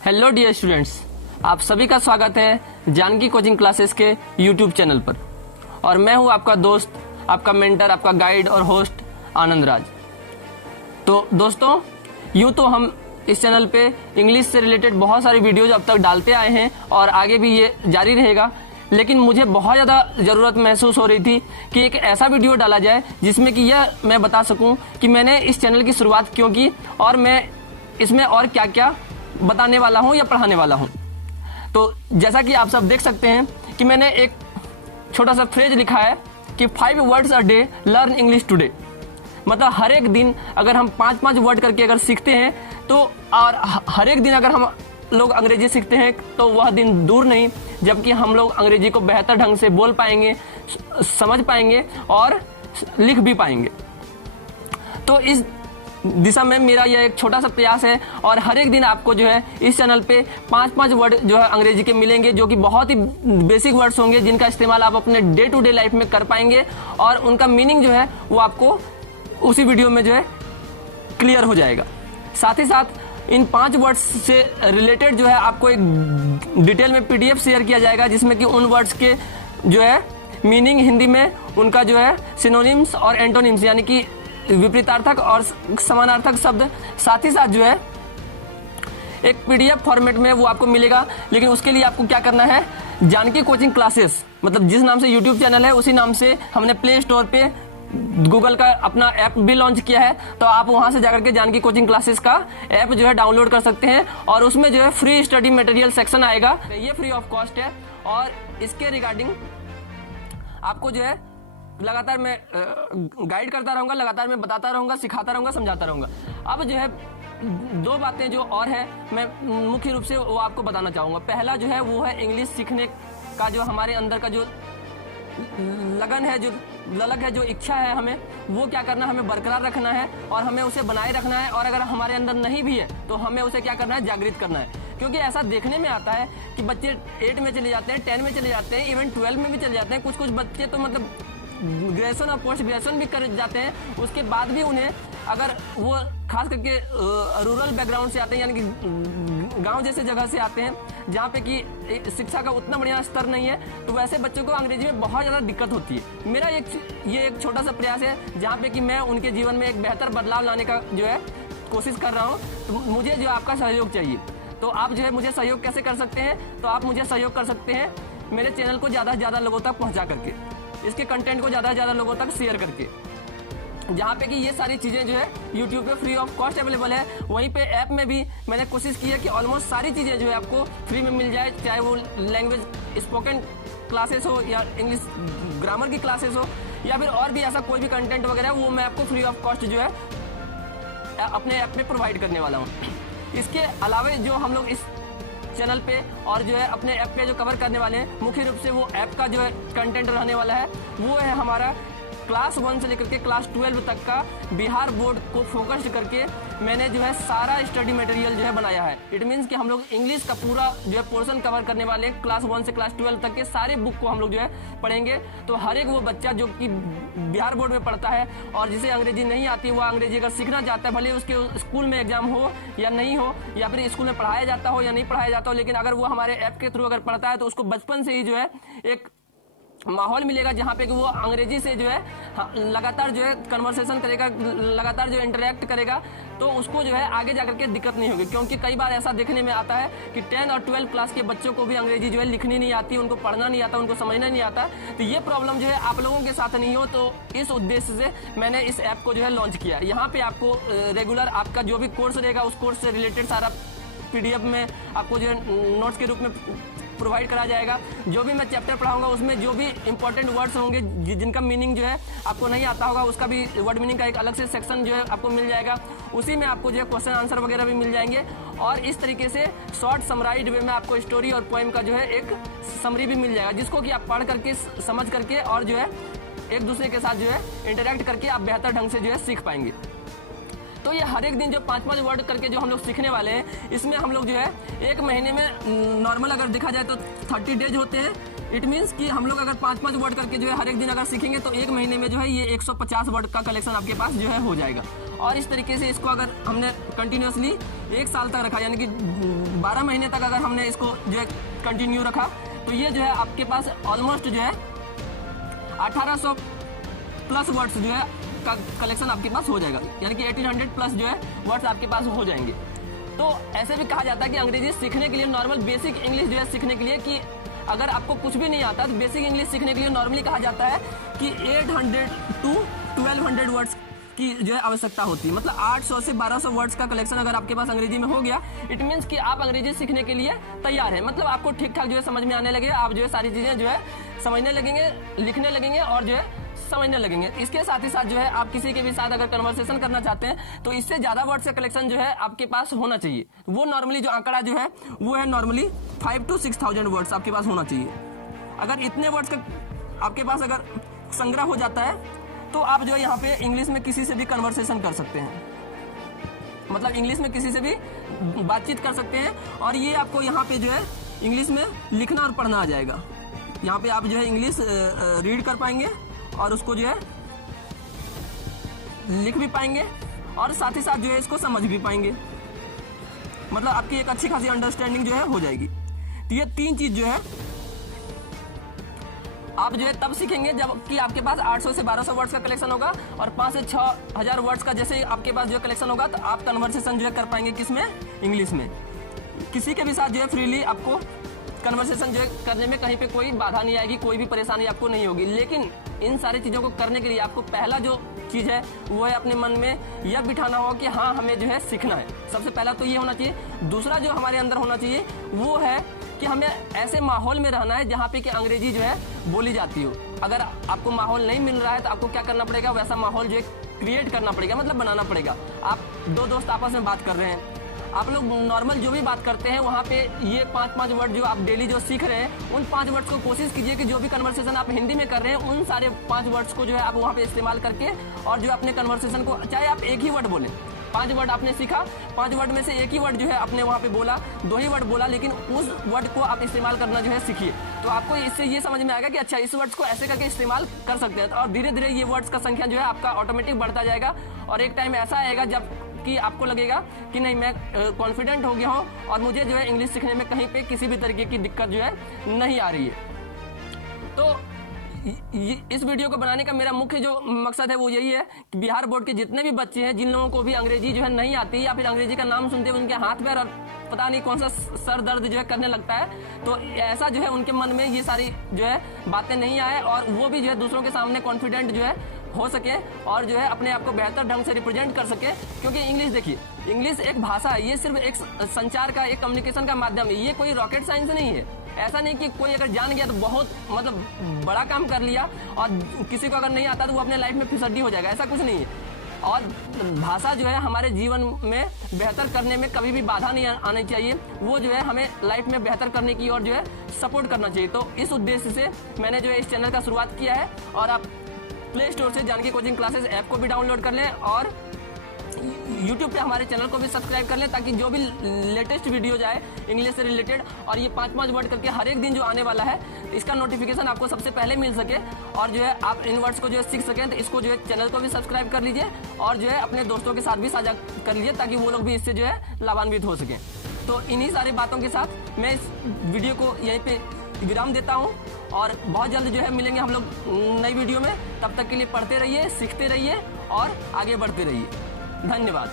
Hello dear students, आप सभी का स्वागत है जानकी कोचिंग क्लासेस के यूट्यूब चैनल पर। और मैं हूं आपका दोस्त, आपका मेंटर, आपका गाइड और होस्ट आनंद राज। तो दोस्तों, यूं तो हम इस चैनल पे इंग्लिश से रिलेटेड बहुत सारी वीडियोज अब तक डालते आए हैं और आगे भी ये जारी रहेगा, लेकिन मुझे बहुत ज़्यादा ज़रूरत महसूस हो रही थी कि एक ऐसा वीडियो डाला जाए जिसमें कि यह मैं बता सकूं कि मैंने इस चैनल की शुरुआत क्यों की और मैं इसमें और क्या क्या बताने वाला हूं या पढ़ाने वाला हूं। तो जैसा कि आप सब देख सकते हैं कि मैंने एक छोटा सा फ्रेज लिखा है कि 5 words a day learn English today. मतलब हर एक दिन अगर हम 5-5 वर्ड करके अगर सीखते हैं तो, और हर एक दिन अगर हम लोग अंग्रेजी सीखते हैं तो वह दिन दूर नहीं जबकि हम लोग अंग्रेजी को बेहतर ढंग से बोल पाएंगे, समझ पाएंगे और लिख भी पाएंगे। तो इस दिशा में मेरा यह एक छोटा सा प्रयास है और हर एक दिन आपको जो है इस चैनल पे 5-5 वर्ड जो है अंग्रेजी के मिलेंगे, जो कि बहुत ही बेसिक वर्ड्स होंगे जिनका इस्तेमाल आप अपने डे टू डे लाइफ में कर पाएंगे और उनका मीनिंग जो है वो आपको उसी वीडियो में जो है क्लियर हो जाएगा। साथ ही साथ इन 5 वर्ड्स से रिलेटेड जो है आपको एक डिटेल में PDF शेयर किया जाएगा जिसमें कि उन वर्ड्स के जो है मीनिंग हिंदी में, उनका जो है सिनोनिम्स और एंटोनिम्स यानी कि विपरीतार्थक और समानार्थक शब्द, साथ ही साथ जो है एक PDF फॉर्मेट में वो आपको मिलेगा। लेकिन उसके लिए आपको क्या करना है, जानकी कोचिंग क्लासेस, मतलब जिस नाम से यूट्यूब चैनल है उसी नाम से हमने प्ले स्टोर पे गूगल का अपना ऐप भी लॉन्च किया है। तो आप वहां से जाकर के जानकी कोचिंग क्लासेस का ऐप जो है डाउनलोड कर सकते हैं और उसमें जो है फ्री स्टडी मटेरियल सेक्शन आएगा। ये फ्री ऑफ कॉस्ट है और इसके रिगार्डिंग आपको जो है लगातार मैं गाइड करता रहूंगा, लगातार मैं बताता रहूंगा, सिखाता रहूंगा, समझाता रहूंगा। अब जो है 2 बातें जो और है मैं मुख्य रूप से वो आपको बताना चाहूंगा। पहला जो है वो है इंग्लिश सीखने का जो हमारे अंदर का जो लगन है, जो ललक है, जो इच्छा है, हमें वो क्या करना, हमें बरकरार रखना है और हमें उसे बनाए रखना है। और अगर हमारे अंदर नहीं भी है तो हमें उसे क्या करना है, जागृत करना है। क्योंकि ऐसा देखने में आता है कि बच्चे 8 में चले जाते हैं, 10 में चले जाते हैं, इवन 12 में भी चले जाते हैं। कुछ बच्चे तो मतलब ग्रेजुएशन और पोस्ट ग्रेजुएशन भी कर जाते हैं, उसके बाद भी उन्हें अगर वो खास करके रूरल बैकग्राउंड से आते हैं यानी कि गांव जैसे जगह से आते हैं जहाँ पे कि शिक्षा का उतना बढ़िया स्तर नहीं है, तो वैसे बच्चों को अंग्रेजी में बहुत ज़्यादा दिक्कत होती है। मेरा ये एक छोटा सा प्रयास है जहाँ पे कि मैं उनके जीवन में एक बेहतर बदलाव लाने का जो है कोशिश कर रहा हूँ। तो मुझे जो आपका सहयोग चाहिए, तो आप जो है मुझे सहयोग कैसे कर सकते हैं, तो आप मुझे सहयोग कर सकते हैं मेरे चैनल को ज़्यादा से ज़्यादा लोगों तक पहुँचा करके, इसके कंटेंट को ज़्यादा से ज़्यादा लोगों तक शेयर करके, जहाँ पे कि ये सारी चीज़ें जो है YouTube पे फ्री ऑफ कॉस्ट अवेलेबल है। वहीं पे ऐप में भी मैंने कोशिश की है कि ऑलमोस्ट सारी चीज़ें जो है आपको फ्री में मिल जाए, चाहे वो लैंग्वेज स्पोकन क्लासेस हो या इंग्लिश ग्रामर की क्लासेस हो या फिर और भी ऐसा कोई भी कंटेंट वगैरह, वो मैं आपको फ्री ऑफ कॉस्ट जो है अपने ऐप में प्रोवाइड करने वाला हूँ। इसके अलावा जो हम लोग इस चैनल पे और जो है अपने ऐप पे जो कवर करने वाले हैं, मुख्य रूप से वो ऐप का जो है कंटेंट रहने वाला है वो है हमारा क्लास 1 से लेकर के क्लास 12 तक का बिहार बोर्ड को फोकस्ड करके मैंने जो है सारा स्टडी मटेरियल जो है बनाया है। इट मीन्स कि हम लोग इंग्लिश का पूरा जो है पोर्शन कवर करने वाले हैं। क्लास 1 से क्लास 12 तक के सारे बुक को हम लोग जो है पढ़ेंगे। तो हर एक वो बच्चा जो कि बिहार बोर्ड में पढ़ता है और जिसे अंग्रेजी नहीं आती, वो अंग्रेजी अगर सीखना चाहता है, भले उसके स्कूल में एग्जाम हो या नहीं हो या फिर स्कूल में पढ़ाया जाता हो या नहीं पढ़ाया जाता हो, लेकिन अगर वो हमारे ऐप के थ्रू अगर पढ़ता है तो उसको बचपन से ही जो है एक माहौल मिलेगा जहाँ पे कि वो अंग्रेजी से जो है लगातार जो है कन्वर्सेशन करेगा, लगातार जो इंटरेक्ट करेगा, तो उसको जो है आगे जाकर के दिक्कत नहीं होगी। क्योंकि कई बार ऐसा देखने में आता है कि 10 और 12 क्लास के बच्चों को भी अंग्रेजी जो है लिखनी नहीं आती, उनको पढ़ना नहीं आता, उनको समझना नहीं आता। तो ये प्रॉब्लम जो है आप लोगों के साथ नहीं हो, तो इस उद्देश्य से मैंने इस ऐप को जो है लॉन्च किया। यहाँ पे आपको रेगुलर आपका जो भी कोर्स रहेगा उस कोर्स से रिलेटेड सारा PDF में आपको जो है नोट्स के रूप में प्रोवाइड करा जाएगा। जो भी मैं चैप्टर पढ़ाऊंगा उसमें जो भी इंपॉर्टेंट वर्ड्स होंगे जिनका मीनिंग जो है आपको नहीं आता होगा, उसका भी वर्ड मीनिंग का एक अलग से सेक्शन जो है आपको मिल जाएगा। उसी में आपको जो है क्वेश्चन आंसर वगैरह भी मिल जाएंगे और इस तरीके से शॉर्ट समराइज्ड वे में आपको स्टोरी और पोएम का जो है एक समरी भी मिल जाएगा, जिसको कि आप पढ़ करके, समझ करके और जो है एक दूसरे के साथ जो है इंटरेक्ट करके आप बेहतर ढंग से जो है सीख पाएंगे। तो ये हर एक दिन जो 5-5 वर्ड करके जो हम लोग सीखने वाले हैं, इसमें हम लोग जो है 1 महीने में नॉर्मल अगर देखा जाए तो 30 डेज होते हैं। इट मीन्स कि हम लोग अगर 5-5 वर्ड करके जो है हर एक दिन अगर सीखेंगे तो 1 महीने में जो है ये 150 वर्ड का कलेक्शन आपके पास जो है हो जाएगा। और इस तरीके से इसको अगर हमने कंटिन्यूसली 1 साल तक रखा, यानी कि 12 महीने तक अगर हमने इसको जो है कंटिन्यू रखा, तो ये जो है आपके पास ऑलमोस्ट जो है 1800 प्लस वर्ड्स जो है का कलेक्शन आपके पास हो जाएगा, यानी कि 1800 प्लस जो है वर्ड्स आपके पास हो जाएंगे। तो ऐसे भी कहा जाता है कि अंग्रेजी सीखने के लिए, नॉर्मल बेसिक इंग्लिश जो है सीखने के लिए, कि अगर आपको कुछ भी नहीं आता तो बेसिक इंग्लिश सीखने के लिए नॉर्मली कहा जाता है कि 800 टू 1200 वर्ड्स की जो है आवश्यकता होती है। मतलब 800 से 1200 वर्ड्स का कलेक्शन अगर आपके पास अंग्रेजी में हो गया, इट मीन्स कि आप अंग्रेजी सीखने के लिए तैयार है। मतलब आपको ठीक ठाक जो है समझ में आने लगे, आप जो है सारी चीजें जो है समझने लगेंगे, लिखने लगेंगे और जो है समझने लगेंगे। इसके साथ ही साथ जो है आप किसी के भी साथ अगर कन्वर्सेशन करना चाहते हैं तो इससे ज्यादा वर्ड्स का कलेक्शन जो है आपके पास होना चाहिए। वो नॉर्मली जो आंकड़ा जो है वो है नॉर्मली 5 to 6000 वर्ड्स आपके पास होना चाहिए। अगर इतने वर्ड्स का आपके पास अगर संग्रह हो जाता है तो आप जो है यहाँ पे इंग्लिश में किसी से भी कन्वर्सेशन कर सकते हैं, मतलब इंग्लिश में किसी से भी बातचीत कर सकते हैं। और ये आपको यहाँ पे जो है इंग्लिश में लिखना और पढ़ना आ जाएगा। यहाँ पे आप जो है इंग्लिश रीड कर पाएंगे और उसको जो है लिख भी पाएंगे और साथ ही साथ जो है इसको समझ भी पाएंगे। मतलब आपकी एक अच्छी खासी अंडरस्टैंडिंग जो है हो जाएगी। तो ये 3 चीज जो है आप जो है तब सीखेंगे जब कि आपके पास 800 से 1200 वर्ड्स का कलेक्शन होगा और 5 से 6000 वर्ड्स का जैसे आपके पास जो कलेक्शन होगा, तो आप कन्वर्सेशन जो है कर पाएंगे किसमें, इंग्लिश में। किसी के भी साथ जो है फ्रीली आपको कन्वर्सेशन जो है करने में कहीं पे कोई बाधा नहीं आएगी, कोई भी परेशानी आपको नहीं होगी। लेकिन इन सारी चीजों को करने के लिए आपको पहला जो चीज है वो है अपने मन में यह बिठाना होगा कि हाँ हमें जो है सीखना है। सबसे पहला तो ये होना चाहिए। दूसरा जो हमारे अंदर होना चाहिए वो है कि हमें ऐसे माहौल में रहना है जहाँ पे कि अंग्रेजी जो है बोली जाती हो। अगर आपको माहौल नहीं मिल रहा है तो आपको क्या करना पड़ेगा, वैसा माहौल जो है क्रिएट करना पड़ेगा, मतलब बनाना पड़ेगा। आप 2 दोस्त आपस में बात कर रहे हैं, आप लोग नॉर्मल जो भी बात करते हैं वहाँ पे ये 5-5 वर्ड जो आप डेली जो सीख रहे हैं, उन 5 वर्ड्स को कोशिश कीजिए कि जो भी कन्वर्सेशन आप हिंदी में कर रहे हैं उन सारे 5 वर्ड्स को जो है आप वहाँ पे इस्तेमाल करके और जो अपने कन्वर्सेशन को, चाहे आप एक ही वर्ड बोलें, 5 वर्ड आपने सीखा, 5 वर्ड में से एक ही वर्ड जो है आपने वहाँ पे बोला, 2 ही वर्ड बोला, लेकिन उस वर्ड को आप इस्तेमाल करना जो है सीखिए। तो आपको इससे ये समझ में आएगा कि अच्छा इस वर्ड्स को ऐसे करके इस्तेमाल कर सकते हैं। और धीरे धीरे ये वर्ड्स का संख्या जो है आपका ऑटोमेटिक बढ़ता जाएगा और एक टाइम ऐसा आएगा जब कि आपको लगेगा कि नहीं मैं कॉन्फिडेंट हो गया हूँ और मुझे जो है इंग्लिश सीखने में कहीं पे किसी भी तरीके की दिक्कत जो है नहीं आ रही है। तो इस वीडियो को बनाने का मेरा मुख्य जो मकसद है वो यही है कि बिहार बोर्ड के जितने भी बच्चे हैं, जिन लोगों को भी अंग्रेजी जो है नहीं आती या फिर अंग्रेजी का नाम सुनते उनके हाथ पैर और पता नहीं कौन सा सर दर्द जो है करने लगता है, तो ऐसा जो है उनके मन में ये सारी जो है बातें नहीं आए और वो भी जो है दूसरों के सामने कॉन्फिडेंट जो है हो सके और जो है अपने आप को बेहतर ढंग से रिप्रेजेंट कर सके। क्योंकि इंग्लिश देखिए, इंग्लिश एक भाषा है, ये सिर्फ एक संचार का, एक कम्युनिकेशन का माध्यम है, ये कोई रॉकेट साइंस नहीं है। ऐसा नहीं कि कोई अगर जान गया तो बहुत मतलब बड़ा काम कर लिया और किसी को अगर नहीं आता तो वो अपने लाइफ में फिसड्डी हो जाएगा, ऐसा कुछ नहीं है। और भाषा जो है हमारे जीवन में बेहतर करने में कभी भी बाधा नहीं आनी चाहिए, वो जो है हमें लाइफ में बेहतर करने की और जो है सपोर्ट करना चाहिए। तो इस उद्देश्य से मैंने जो है इस चैनल का शुरुआत किया है और आप प्ले स्टोर से जानकी कोचिंग क्लासेस ऐप को भी डाउनलोड कर लें और YouTube पे हमारे चैनल को भी सब्सक्राइब कर लें ताकि जो भी लेटेस्ट वीडियो जाए इंग्लिश से रिलेटेड और ये 5-5 वर्ड करके हर एक दिन जो आने वाला है इसका नोटिफिकेशन आपको सबसे पहले मिल सके और जो है आप इन वर्ड्स को जो है सीख सकें। तो इसको जो है चैनल को भी सब्सक्राइब कर लीजिए और जो है अपने दोस्तों के साथ भी साझा कर लीजिए ताकि वो लोग भी इससे जो है लाभान्वित हो सकें। तो इन्हीं सारी बातों के साथ मैं इस वीडियो को यहीं पे विराम देता हूँ और बहुत जल्द जो है मिलेंगे हम लोग नई वीडियो में। तब तक के लिए पढ़ते रहिए, सीखते रहिए और आगे बढ़ते रहिए। धन्यवाद।